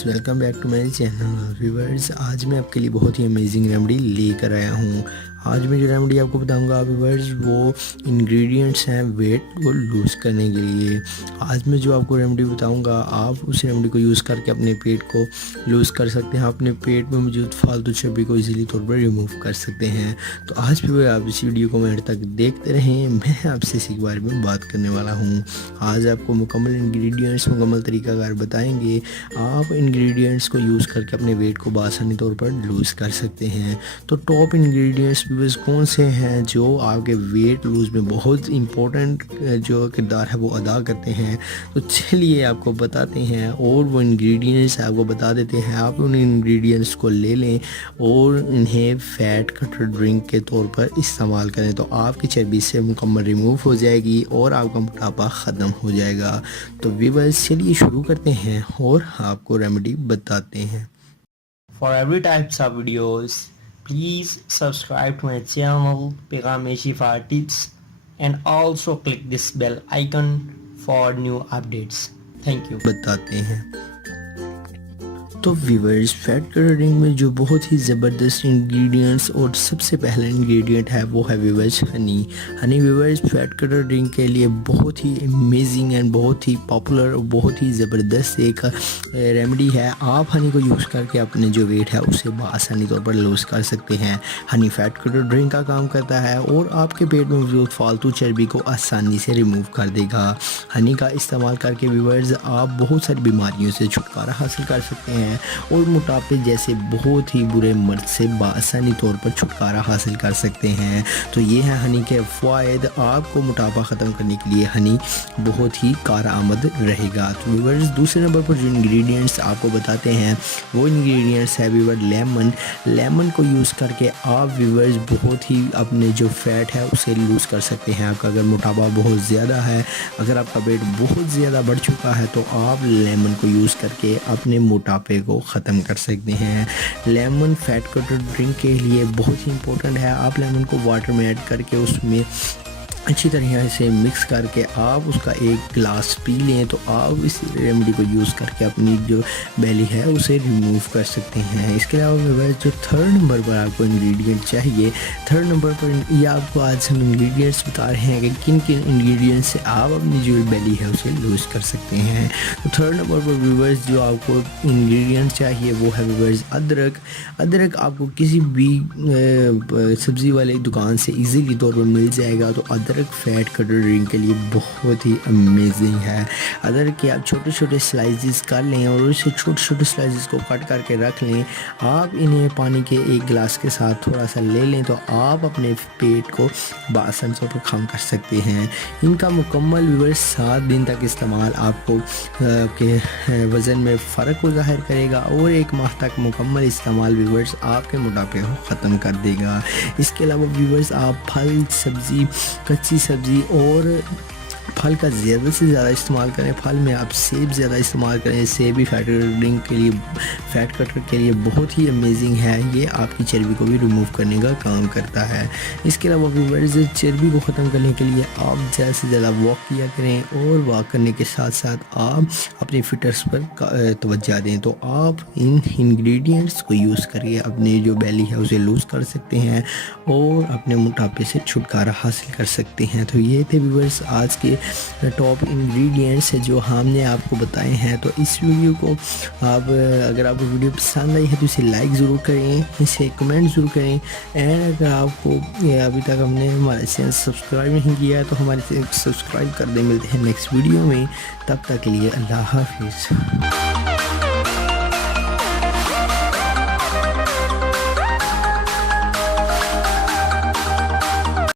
Viewers, welcome back to my channel. Viewers, आज मैं आपके लिए बहुत ही अमेजिंग रेमेडी लेकर आया हूँ। आज मैं जो रेमेडी आपको बताऊंगा व्यूवर्स, वो इंग्रेडिएंट्स हैं वेट को लूज़ करने के लिए। आज मैं जो आपको रेमेडी बताऊंगा, आप उस रेमेडी को यूज़ करके अपने पेट को लूज़ कर सकते हैं। अपने पेट में मौजूद फालतू चर्बी को इजीली तौर पर रिमूव कर सकते हैं। तो आज भी आप इस वीडियो को एंड तक देखते रहें। मैं आपसे इसी के बारे में बात करने वाला हूँ। आज आपको मुकम्मल इंग्रेडिएंट्स, मुकम्मल तरीकाकार बताएंगे। आप इंग्रेडिएंट्स को यूज़ करके अपने वेट को आसानी तौर पर लूज़ कर सकते हैं। तो टॉप इंग्रेडिएंट्स व्यूअर्स कौन से हैं जो आपके वेट लूज़ में बहुत इंपॉर्टेंट जो किरदार है वो अदा करते हैं, तो चलिए आपको बताते हैं और वो इंग्रेडिएंट्स आपको बता देते हैं। आप उन इंग्रेडिएंट्स को ले लें और इन्हें फैट कटर ड्रिंक के तौर पर इस्तेमाल करें, तो आपकी चर्बी से मुकम्मल रिमूव हो जाएगी और आपका मोटापा ख़त्म हो जाएगा। तो व्यूअर्स चलिए शुरू करते हैं और आपको रेमेडी बताते हैं। For every types of videos, please subscribe to my channel Pegame Shifa Tips and also click this bell icon for new updates. Thank you. बताते हैं। तो व्यूवर्स, फैट कटर ड्रिंक में जो बहुत ही ज़बरदस्त इंग्रेडिएंट्स और सबसे पहला इंग्रेडिएंट है वो है viewers Honey. Honey viewers fat cutter drink के लिए बहुत ही अमेजिंग एंड बहुत ही पॉपुलर और बहुत ही ज़बरदस्त एक रेमेडी है। आप हनी को यूज़ करके अपने जो वेट है उसे आसानी तौर पर लूज़ कर सकते हैं। हनी फैट कटर ड्रिंक का काम करता है और आपके पेट में मौजूद फालतू चर्बी को आसानी से रिमूव कर देगा। हनी का इस्तेमाल करके व्यूवर्स आप बहुत सारी बीमारियों से छुटकारा हासिल कर सकते हैं और मोटापे जैसे बहुत ही बुरे मर्ज से आसानी तौर पर छुटकारा हासिल कर सकते हैं। तो ये है हनी के फ़ायदे। आपको मोटापा ख़त्म करने के लिए हनी बहुत ही कारआमद रहेगा। तो व्यूअर्स, दूसरे नंबर पर जो इंग्रेडिएंट्स आपको बताते हैं वो इंग्रेडिएंट्स है व्यूअर लेमन। लेमन को यूज़ करके आप व्यूअर्स बहुत ही अपने जो फैट है उसे लूज़ कर सकते हैं। आपका अगर मोटापा बहुत ज़्यादा है, अगर आपका वेट बहुत ज़्यादा बढ़ चुका है, तो आप लेमन को यूज़ करके अपने मोटापे को ख़त्म कर सकते हैं। लेमन फैट कटर ड्रिंक के लिए बहुत ही इंपॉर्टेंट है। आप लेमन को वाटर में ऐड करके उसमें अच्छी तरह से मिक्स करके आप उसका एक गिलास पी लें, तो आप इस रेमेडी को यूज़ करके अपनी जो बेली है उसे रिमूव कर सकते हैं। इसके अलावा जो थर्ड नंबर पर आपको इंग्रेडिएंट चाहिए, थर्ड नंबर पर ये आपको आज हम इंग्रेडिएंट्स बता रहे हैं कि किन किन इंग्रेडिएंट्स से आप अपनी जो बेली है उसे लूज़ कर सकते हैं। तो थर्ड नंबर पर व्यूअर्स जो आपको इंग्रेडिएंट चाहिए वो है व्यूअर्स अदरक। अदरक आपको किसी भी सब्ज़ी वाले दुकान से ईजीली तौर पर मिल जाएगा। तो अदरक फैट कटर ड्रिंक के लिए बहुत ही अमेजिंग है। अदरक के आप छोटे छोटे स्लाइसेस कर लें और उसे छोटे छोटे स्लाइसेस को कट करके रख लें। आप इन्हें पानी के एक गिलास के साथ थोड़ा सा ले लें, तो आप अपने पेट को आसानी तौर पर कम कर सकते हैं। इनका मुकम्मल व्यूअर्स 7 दिन तक इस्तेमाल आपको के वज़न में फ़र्क को ज़ाहिर करेगा और 1 माह तक मुकम्मल इस्तेमाल व्यूअर्स आपके मोटापे को ख़त्म कर देगा। इसके अलावा व्यूअर्स आप फल, सब्ज़ी, कच्ची सब्ज़ी और फल का ज़्यादा से ज़्यादा इस्तेमाल करें। फल में आप सेब ज़्यादा इस्तेमाल करें। सेब भी फैट कटर ड्रिंक के लिए, फैट कटर के लिए बहुत ही अमेजिंग है। ये आपकी चर्बी को भी रिमूव करने का काम करता है। इसके अलावा व्यूअर्स चर्बी को ख़त्म करने के लिए आप ज़्यादा से ज़्यादा वॉक किया करें और वॉक करने के साथ साथ आप अपनी फिटनेस पर तवज्जो दें। तो आप इन इंग्रेडिएंट्स को यूज़ करके अपनी जो बेली है उसे लूज़ कर सकते हैं और अपने मोटापे से छुटकारा हासिल कर सकते हैं। तो ये थे व्यूअर्स आज के टॉप इंग्रेडिएंट्स जो हमने आपको बताए हैं। तो इस वीडियो को आप अगर आपको वीडियो पसंद आई है तो इसे लाइक ज़रूर करें, इसे कमेंट ज़रूर करें। एंड अगर आपको अभी तक हमने हमारे चैनल सब्सक्राइब नहीं किया है तो हमारे चैनल सब्सक्राइब कर दें। मिलते हैं नेक्स्ट वीडियो में, तब तक के लिए अल्लाह हाफिज़।